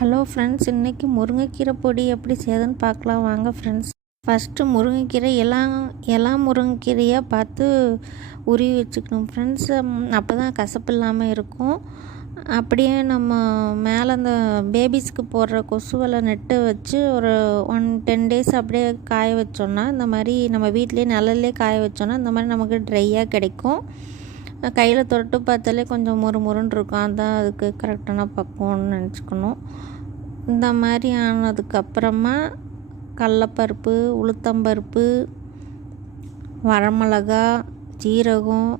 Hello friends, இன்றைக்கி முருங்கைக்கீரை பொடி எப்படி செய்யுதுன்னு பார்க்கலாம் வாங்க ஃப்ரெண்ட்ஸ். ஃபஸ்ட்டு முருங்கைக்கீரை எல்லாம் முருங்கைக்கீரையாக பார்த்து உருவி வச்சுக்கணும் ஃப்ரெண்ட்ஸ். அப்போ தான் கசப்பு இல்லாமல் இருக்கும். அப்படியே நம்ம மேலே அந்த பேபிஸ்க்கு போடுற கொசுவலை நெட்டு வச்சு ஒரு 10 டேஸ் அப்படியே காய வச்சோன்னா, இந்த மாதிரி நம்ம வீட்டிலே நிழல்லே காய வச்சோன்னா இந்த மாதிரி நமக்கு ட்ரையாக கிடைக்கும். கையில் தொட்டு பார்த்தாலே கொஞ்சம் முறுமுறுன்னு இருக்கும். அதுதான் அதுக்கு கரெக்டான பக்குவம்னு நினச்சிக்கணும். இந்த மாதிரி ஆனதுக்கப்புறமா கடலப்பருப்பு, உளுத்தம்பருப்பு, வரமிளகா, ஜீரகம்,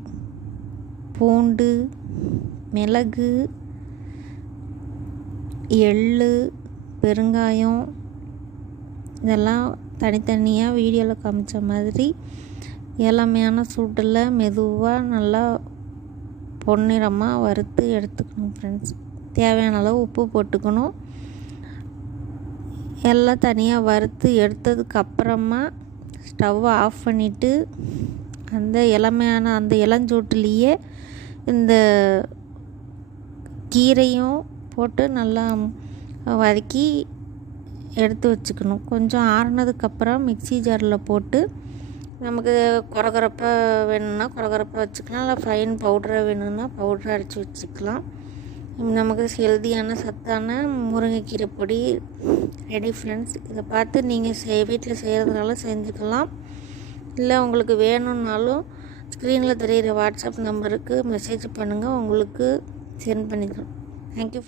பூண்டு, மிளகு, எள்ளு, பெருங்காயம் இதெல்லாம் தனித்தனியாக வீடியோவில் காமிச்ச மாதிரி இளமையான சூட்டில் மெதுவாக நல்லா பொன்னிறமாக வறுத்து எடுத்துக்கணும் ஃப்ரெண்ட்ஸ். தேவையான அளவு உப்பு போட்டுக்கணும். எல்லாம் தனியாக வறுத்து எடுத்ததுக்கப்புறமா ஸ்டவ்வை ஆஃப் பண்ணிவிட்டு அந்த இளமையான அந்த இளஞ்சூட்டுலேயே இந்த கீரையும் போட்டு நல்லா வதக்கி எடுத்து வச்சுக்கணும். கொஞ்சம் ஆறுனதுக்கப்புறம் மிக்ஸி ஜாரில் போட்டு நமக்கு கொரகொரப்பாக வேணும்னா கொரகொரப்பாக வச்சுக்கலாம், இல்லை ஃபைன் பவுடராக வேணும்னா பவுடரை அரைச்சி வச்சுக்கலாம். நமக்கு ஹெல்தியான சத்தான முருங்கைக்கீரை பொடி ரெடி ஃப்ரெண்ட்ஸ். இதை பார்த்து நீங்கள் வீட்டில் செய்கிறதுனால செஞ்சுக்கலாம். இல்லை உங்களுக்கு வேணும்னாலும் ஸ்க்ரீனில் தெரிகிற வாட்ஸ்அப் நம்பருக்கு மெசேஜ் பண்ணுங்கள், உங்களுக்கு சென்ட் பண்ணிக்கிறோம். தேங்க்யூ.